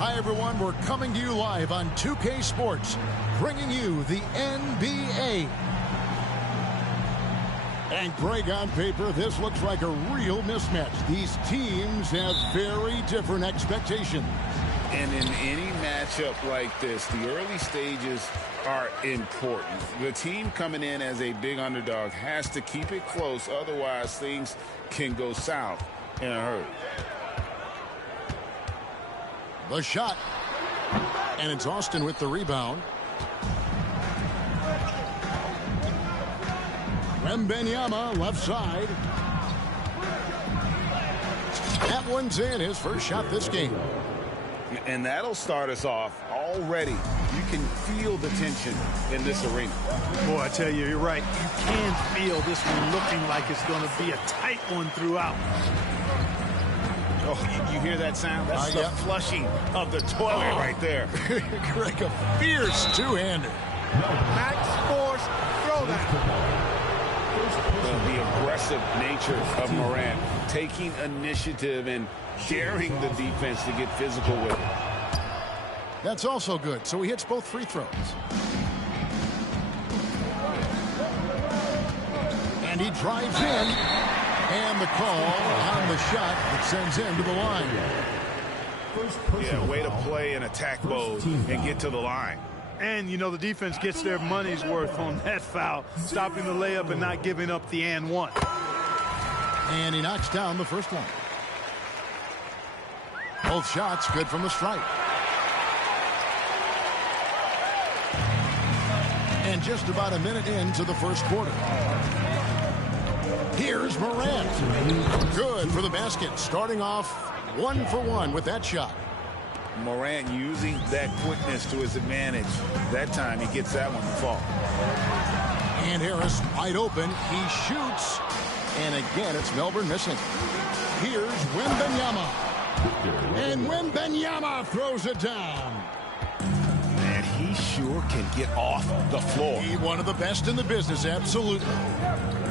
Hi, everyone. We're coming to you live on 2K Sports, bringing you the NBA. And Greg, on paper, this looks like a real mismatch. These teams have very different expectations. And in any matchup like this, the early stages are important. The team coming in as a big underdog has to keep it close. Otherwise, things can go south in a hurry. The shot. And it's Austin with the rebound. Wembanyama, left side. That one's in, his first shot this game. And that'll start us off already. You can feel the tension in this arena. Boy, I tell you, you're right. You can feel this one looking like it's going to be a tight one throughout. Oh, you hear that sound? That's the flushing of the toilet right there. Greg, a fierce two-hander. Max Force, throw that. The aggressive nature of Morant, taking initiative and daring the defense to get physical with it. That's also good. So he hits both free throws. And he drives in. And the call on the shot that sends him to the line. Yeah, way to play in attack mode and get to the line. And, you know, the defense gets their money's worth on that foul, stopping the layup and not giving up the and one. And he knocks down the first one. Both shots good from the stripe. And just about a minute into the first quarter. Here's Morant. Good for the basket. Starting off 1 for 1 with that shot. Morant using that quickness to his advantage. That time he gets that one to fall. And Harris wide open. He shoots. And again, it's Melbourne missing. Here's Wembanyama. And Wembanyama throws it down. And he sure can get off the floor. He's one of the best in the business, absolutely.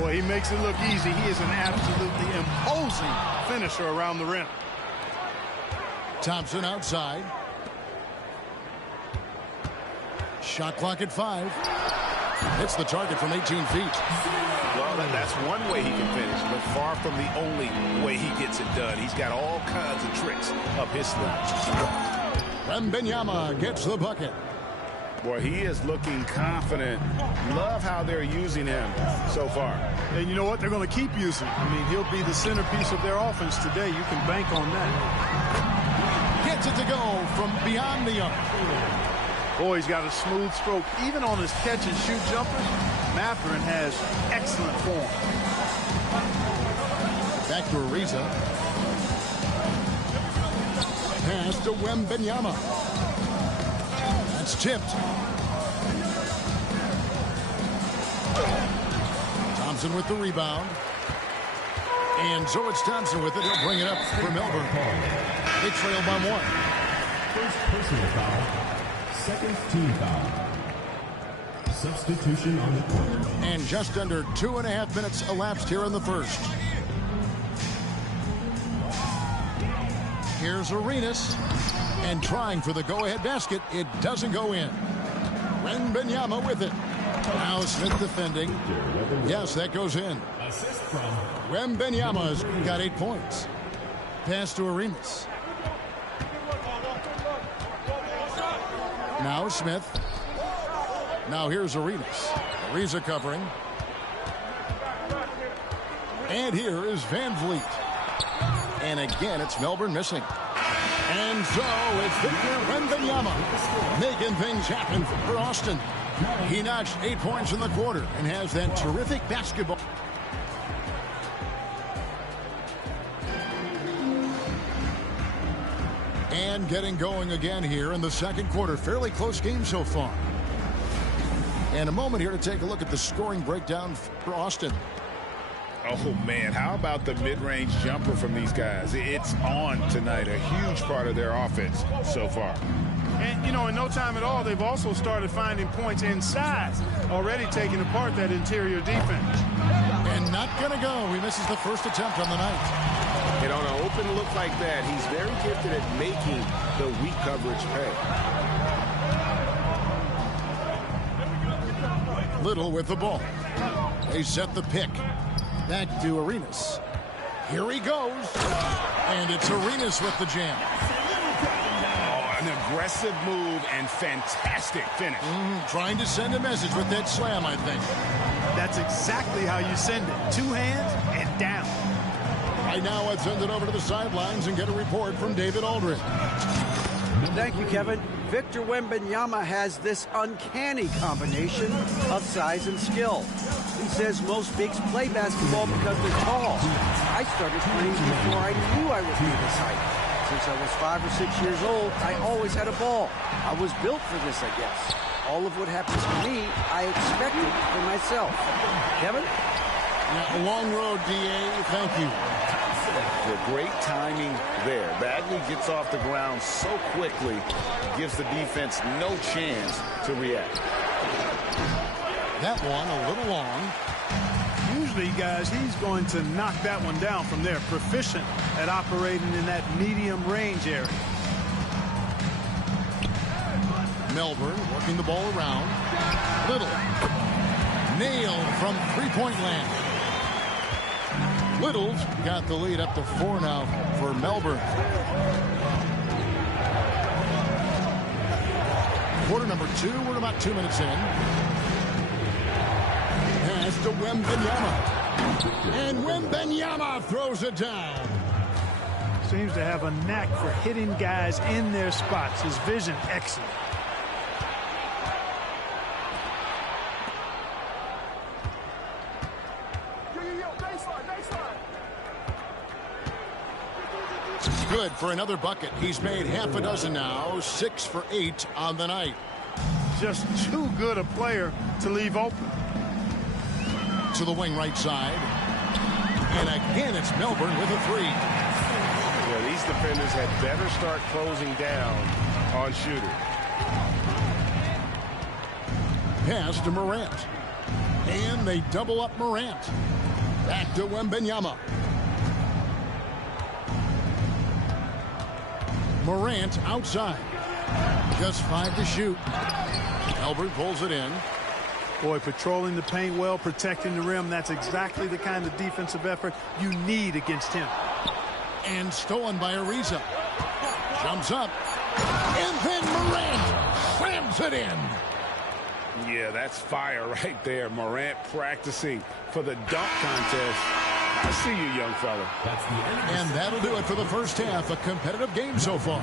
Boy, he makes it look easy. He is an absolutely imposing finisher around the rim. Thompson outside. Shot clock at 5. Hits the target from 18 feet. Well, that's one way he can finish, but far from the only way he gets it done. He's got all kinds of tricks up his sleeve. Wembanyama gets the bucket. Boy, he is looking confident. Love how they're using him so far. And you know what? They're going to keep using him. I mean, he'll be the centerpiece of their offense today. You can bank on that. Gets it to go from beyond the arc. Boy, he's got a smooth stroke. Even on his catch-and-shoot jumpers, Mathurin has excellent form. Back to Ariza. Pass to Wembanyama. That's tipped. Thompson with the rebound. And so it's Thompson with it. He'll bring it up for Melbourne. They trail by 1. First personal foul. Second team foul. Substitution on the court. And just under 2.5 minutes elapsed here in the first. Here's Arenas. And trying for the go-ahead basket. It doesn't go in. Wembanyama with it. Now Smith defending. Yes, that goes in. Assist from Wembanyama's got 8 points. Pass to Arenas. Now Smith. Now here's Arenas. Ariza covering. And here is Van Vliet. And again, it's Melbourne missing. And so it's Victor Wembanyama making things happen for Austin. He notched 8 points in the quarter and has that terrific basketball. And getting going again here in the second quarter. Fairly close game so far. And a moment here to take a look at the scoring breakdown for Austin. Oh, man, how about the mid-range jumper from these guys? It's on tonight, a huge part of their offense so far. And, you know, in no time at all, they've also started finding points inside, already taking apart that interior defense. And not going to go. He misses the first attempt on the night. And on an open look like that, he's very gifted at making the weak coverage pay. Little with the ball. They set the pick. Back to Arenas. Here he goes. And it's Arenas with the jam. An aggressive move and fantastic finish. Trying to send a message with that slam, I think. That's exactly how you send it. Two hands and down. Right now, let's send it over to the sidelines and get a report from David Aldridge. Thank you, Kevin. Victor Wembanyama has this uncanny combination of size and skill. He says most bigs play basketball because they're tall. I started playing before I knew I would be this height. Since I was 5 or 6 years old, I always had a ball. I was built for this, I guess. All of what happens to me, I expected for myself. Kevin? Yeah, a long road, D.A. Thank you. The great timing there. Bagley gets off the ground so quickly, gives the defense no chance to react. That one a little long. Usually, guys, he's going to knock that one down from there. Proficient at operating in that medium range area. Melbourne working the ball around. Little. Nailed from three-point land. Little's got the lead up to 4 now for Melbourne. Quarter number 2. We're about 2 minutes in. Pass to Wembanyama. And Wembanyama throws it down. Seems to have a knack for hitting guys in their spots. His vision excellent. Good for another bucket. He's made half a dozen now. 6 for 8 on the night. Just too good a player to leave open. To the wing right side. And again, it's Melbourne with a 3. Yeah, these defenders had better start closing down on shooter. Pass to Morant. And they double up Morant. Back to Wembanyama. Morant outside. Just 5 to shoot. Melbourne pulls it in. Boy, patrolling the paint well, protecting the rim. That's exactly the kind of defensive effort you need against him. And stolen by Ariza. Jumps up. And then Morant slams it in. Yeah, that's fire right there. Morant practicing for the dunk contest. I see you, young fella. That's the end. And that'll do it for the first half. A competitive game so far.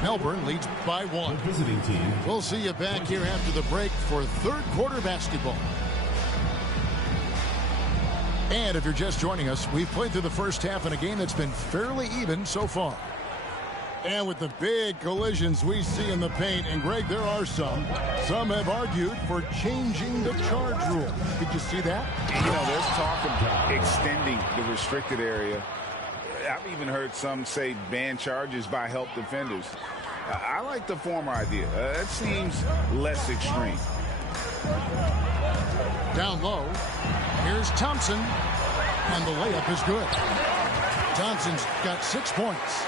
Melbourne leads by 1. The visiting team. We'll see you back here after the break for third quarter basketball. And if you're just joining us, we've played through the first half in a game that's been fairly even so far. And with the big collisions we see in the paint, and Greg, there are some have argued for changing the charge rule. Did you see that? You know, there's talk of extending the restricted area. I've even heard some say ban charges by help defenders. I like the former idea. That seems less extreme. Down low. Here's Thompson. And the layup is good. Thompson's got 6 points.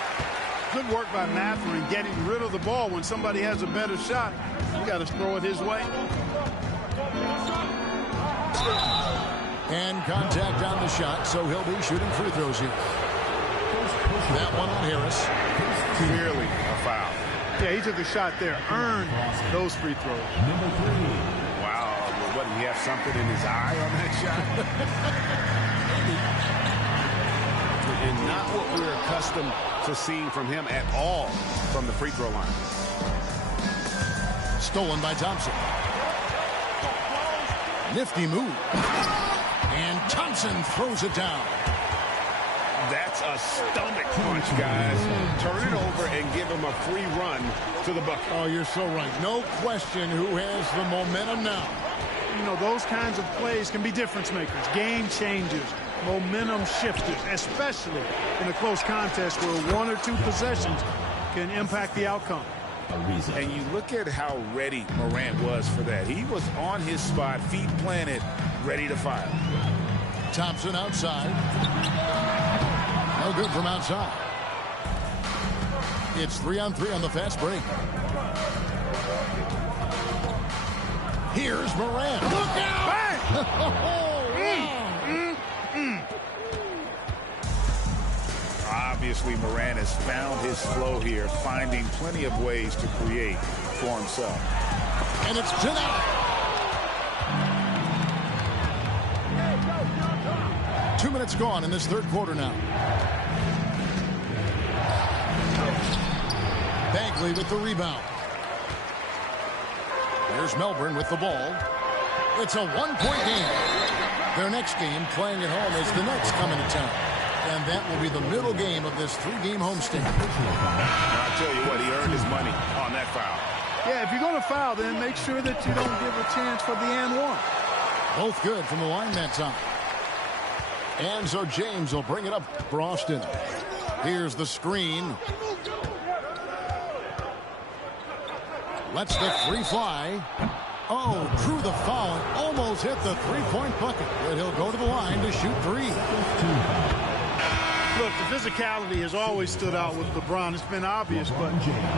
Good work by Mathurin getting rid of the ball when somebody has a better shot. You got to throw it his way. And contact on the shot, so he'll be shooting free throws here. That one on Harris. Clearly a foul. Yeah, he took a shot there. Earned those free throws. Number 3. Wow. What, did he have something in his eye on that shot? And not what we're accustomed to seeing from him at all from the free throw line. Stolen by Thompson. Nifty move. And Thompson throws it down. That's a stomach punch, guys. Turn it over and give him a free run to the bucket. Oh, you're so right. No question who has the momentum now. You know, those kinds of plays can be difference makers, game changers, momentum shifters, especially in a close contest where 1 or 2 possessions can impact the outcome. And you look at how ready Morant was for that. He was on his spot, feet planted, ready to fire. Thompson outside. No good from outside. It's 3-on-3 on the fast break. Here's Moran. Look out! Obviously, Moran has found his flow here, finding plenty of ways to create for himself. And it's Jeanette. 2 minutes gone in this third quarter now. Bagley with the rebound. Here's Melbourne with the ball. It's a one-point game. Their next game, playing at home, is the Nets coming to town. And that will be the middle game of this three-game homestand. I'll tell you what, he earned his money on that foul. Yeah, if you're going to foul, then make sure that you don't give a chance for the and one. Both good from the line that time. And so James will bring it up for Austin. Here's the screen. Lets the three fly. Oh, drew the foul and almost hit the three-point bucket. But he'll go to the line to shoot three. Look, the physicality has always stood out with LeBron. It's been obvious, but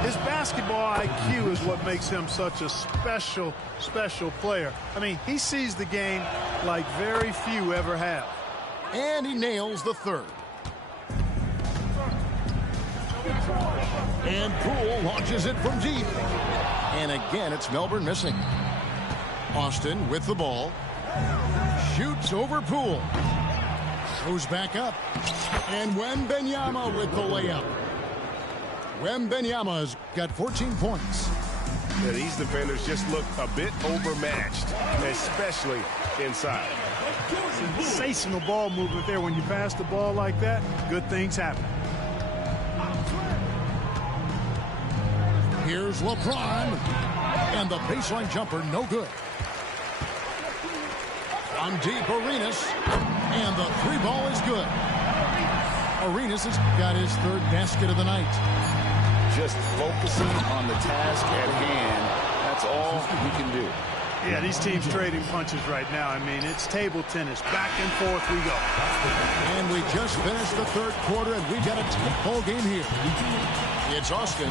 his basketball IQ is what makes him such a special, special player. I mean, he sees the game like very few ever have. And he nails the third. And Poole launches it from deep. And again, it's Melbourne missing. Austin with the ball. Shoots over Poole. Goes back up. And Wembanyama with the layup. Wembanyama's got 14 points. Yeah, these defenders just look a bit overmatched, especially inside. Sensational ball movement there. When you pass the ball like that, good things happen. Here's LeBron. And the baseline jumper, no good. From deep, Arenas. And the three ball is good. Arenas has got his third basket of the night. Just focusing on the task at hand, that's all he can do. Yeah, these teams trading punches right now. I mean, it's table tennis. Back and forth we go. And we just finished the third quarter, and we got a tight ball game here. It's Austin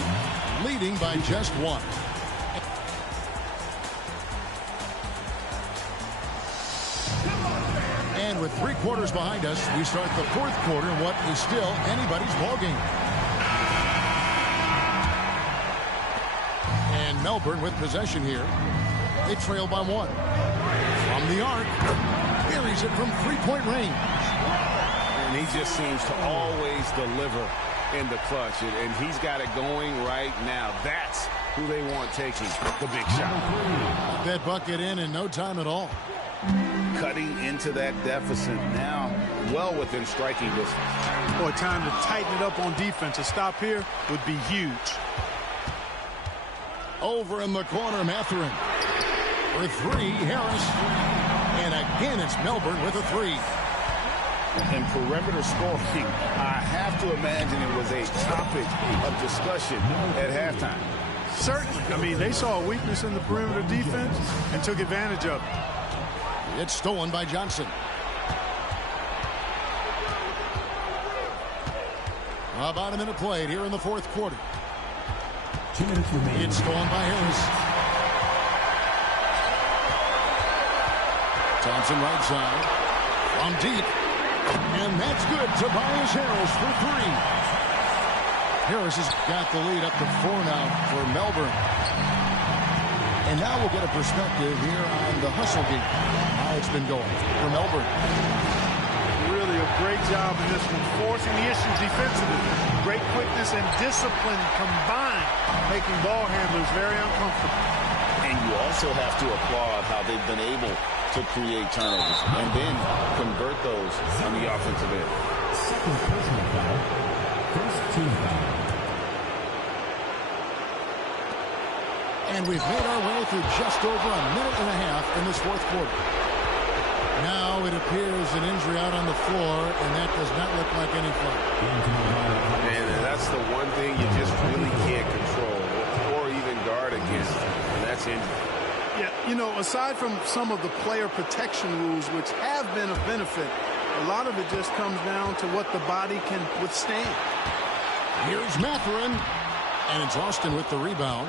leading by just one. And with 3 quarters behind us, we start the fourth quarter in what is still anybody's ball game. And Melbourne with possession here. They trail by one. From the arc, buries it from three-point range. And he just seems to always deliver in the clutch, and he's got it going right now. That's who they want taking the big shot. Got that bucket in no time at all. Cutting into that deficit now, well within striking distance. Boy, time to tighten it up on defense. A stop here would be huge. Over in the corner, Mathurin. For three, Harris. And again, it's Melbourne with a three. And perimeter scoring, I have to imagine it was a topic of discussion at halftime. Certainly. I mean, they saw a weakness in the perimeter defense and took advantage of it. It's stolen by Johnson. About a minute played here in the fourth quarter. 2 minutes remaining. It's stolen by Harris. Thompson right side. From deep. And that's good. Tobias Harris for three. Harris has got the lead up to 4 now for Melbourne. And now we'll get a perspective here on the hustle game. How it's been going for Melbourne. Really a great job in this one, forcing the issues defensively. Great quickness and discipline combined, making ball handlers very uncomfortable. And you also have to applaud how they've been able to create turnovers and then convert those on the offensive end. Second personal foul. First team foul. And we've made our way through just over a minute and a half in this fourth quarter. Now it appears an injury out on the floor, and that does not look like any fun. And that's the one thing you just really can't control or even guard against, and that's injury. Yeah, you know, aside from some of the player protection rules, which have been of benefit, A lot of it just comes down to what the body can withstand. Here's Mathurin, and it's Austin with the rebound.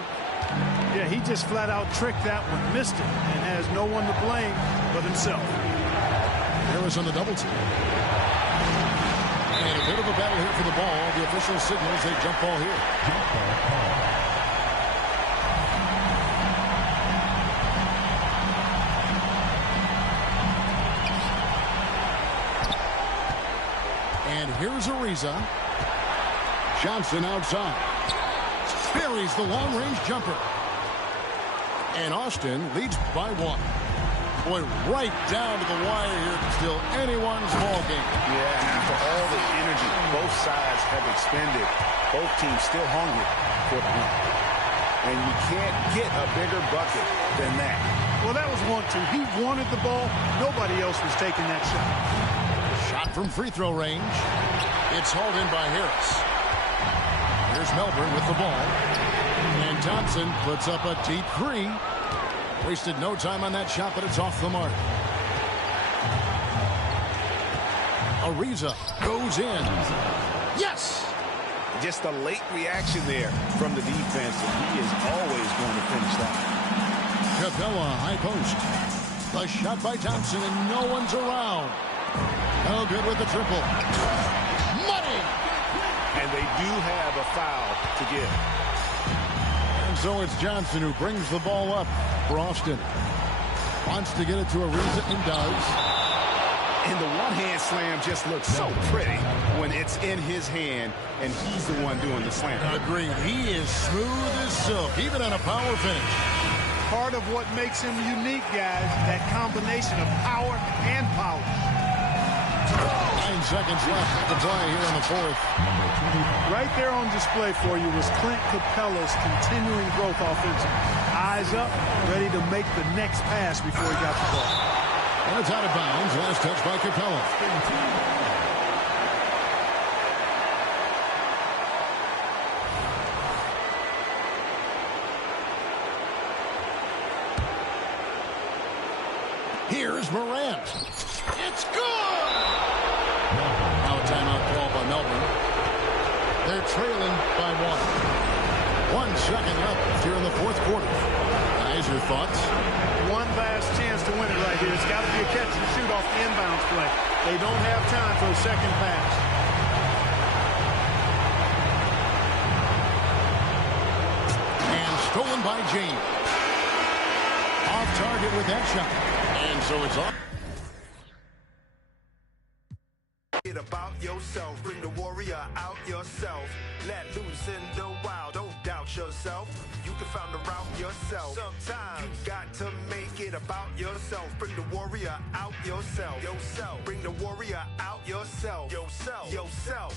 Yeah, he just flat out tricked that one, missed it, and has no one to blame but himself. Harris on the double team. And a bit of a battle here for the ball. The official signals a jump ball here. And here's Ariza. Johnson outside. Buries the long-range jumper. And Austin leads by 1. Boy, right down to the wire here. Still anyone's ball game. Yeah, and after all the energy both sides have expended, both teams still hungry for the win. And you can't get a bigger bucket than that. Well, that was 1-2. He wanted the ball. Nobody else was taking that shot. Shot from free throw range. It's hauled in by Harris. Here's Melbourne with the ball. And Thompson puts up a deep 3. Wasted no time on that shot, but it's off the mark. Ariza goes in. Yes! Just a late reaction there from the defense, and he is always going to finish that. Capella, high post. The shot by Thompson, and no one's around. No good with the triple. Money! And they do have a foul to give. And so it's Johnson who brings the ball up for Austin. Wants to get it to Ariza and does. And the one-hand slam just looks so pretty when it's in his hand and he's the one doing the slam. Agreed. He is smooth as silk, even on a power finish. Part of what makes him unique, guys, that combination of power and power. 9 seconds left to play here in the 4th. Right there on display for you was Clint Capella's continuing growth offensively. Eyes up, ready to make the next pass before he got the ball. And it's out of bounds. Last touch by Capella. Here's Morant. It's good! Now a timeout call by Melbourne. They're trailing by 1. 1 second left here in the 4th quarter. Guys, your thoughts? One last chance to win it right here. It's got to be a catch and shoot off the inbounds play. They don't have time for a second pass. And stolen by James. Off target with that shot. And so it's off. About yourself, bring the warrior out yourself. Let loose in the wild, don't doubt yourself. You can find the route yourself. Sometimes you got to make it about yourself. Bring the warrior out yourself. Yourself. Bring the warrior out yourself. Yourself.